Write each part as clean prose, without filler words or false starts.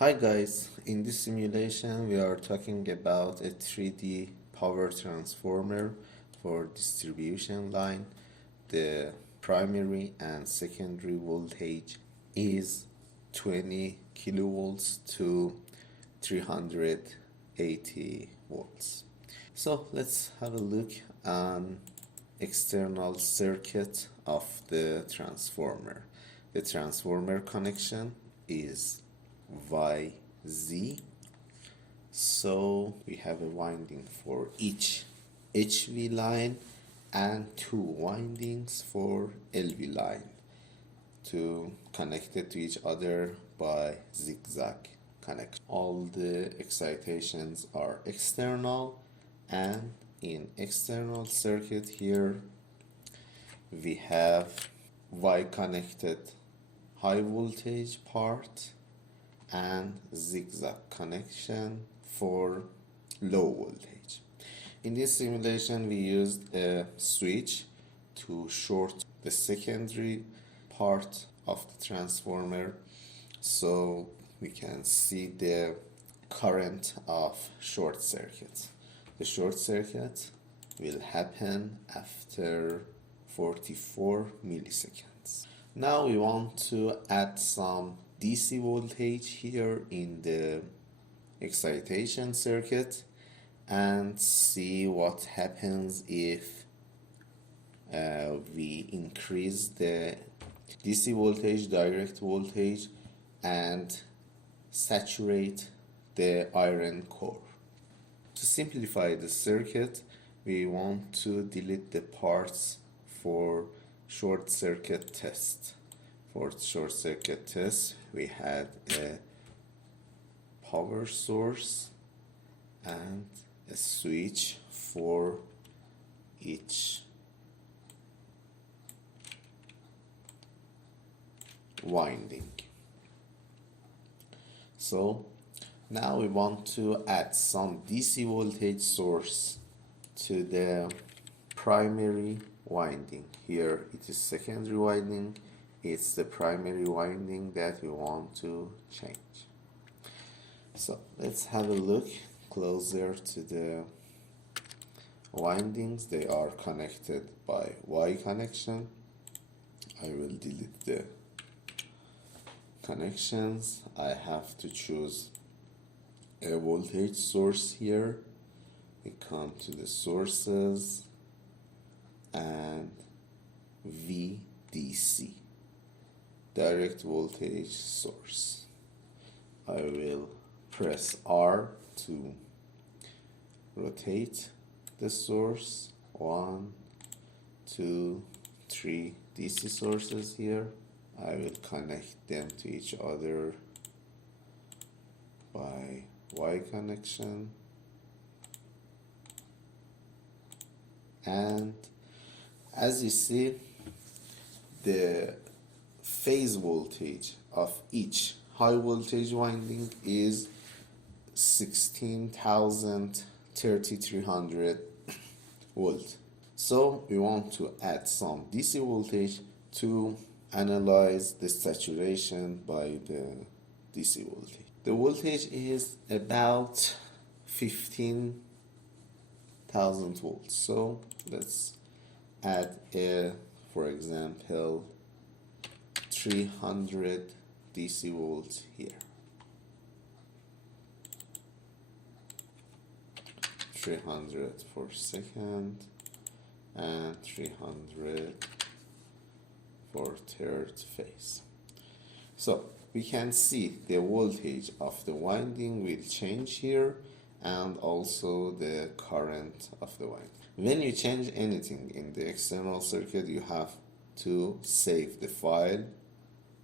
Hi guys, in this simulation we are talking about a 3D power transformer for distribution line. The primary and secondary voltage is 20 kilovolts to 380 volts. So let's have a look on external circuit of the transformer. The transformer connection is YZ. So we have a winding for each HV line and two windings for LV line to connect it to each other by zigzag connection. All the excitations are external, and in external circuit here we have Y connected high voltage part and zigzag connection for low voltage. In this simulation we used a switch to short the secondary part of the transformer so we can see the current of short circuit. The short circuit will happen after 44 milliseconds. Now we want to add some DC voltage here in the excitation circuit and see what happens if we increase the DC voltage, direct voltage, and saturate the iron core. To simplify the circuit, we want to delete the parts for short circuit test. For short circuit test, we had a power source and a switch for each winding. So now we want to add some DC voltage source to the primary winding. Here it is secondary winding, it's the primary winding that we want to change. So let's have a look closer to the windings. They are connected by Y connection. I will delete the connections. I have to choose a voltage source here. We come to the sources and VDC, direct voltage source. I will press R to rotate the source. 1, 2, 3 DC sources here. I will connect them to each other by Y connection, and as you see, the phase voltage of each high voltage winding is 16,3300 volt. So we want to add some DC voltage to analyze the saturation by the DC voltage. The voltage is about 15,000 volts. So let's add for example, 300 DC volts here. 300 for second and 300 for third phase. So we can see the voltage of the winding will change here and also the current of the winding. When you change anything in the external circuit, you have to save the file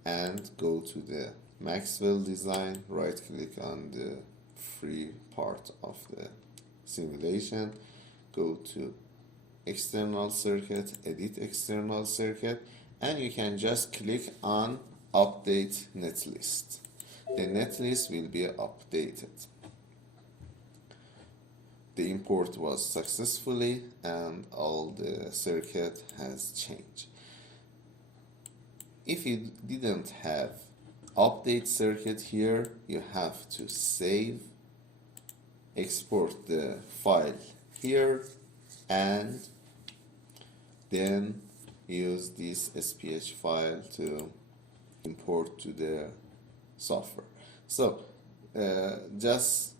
and go to the Maxwell design, right click on the free part of the simulation, go to external circuit, edit external circuit, and you can just click on update netlist. The netlist will be updated. The import was successfully and all the circuit has changed. If you didn't have update circuit here, you have to save, export the file here, and then use this SPH file to import to the software. So just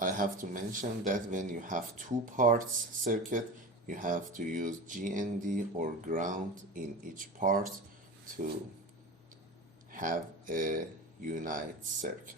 I have to mention that when you have two parts circuit, you have to use GND or ground in each part to have a unite circuit.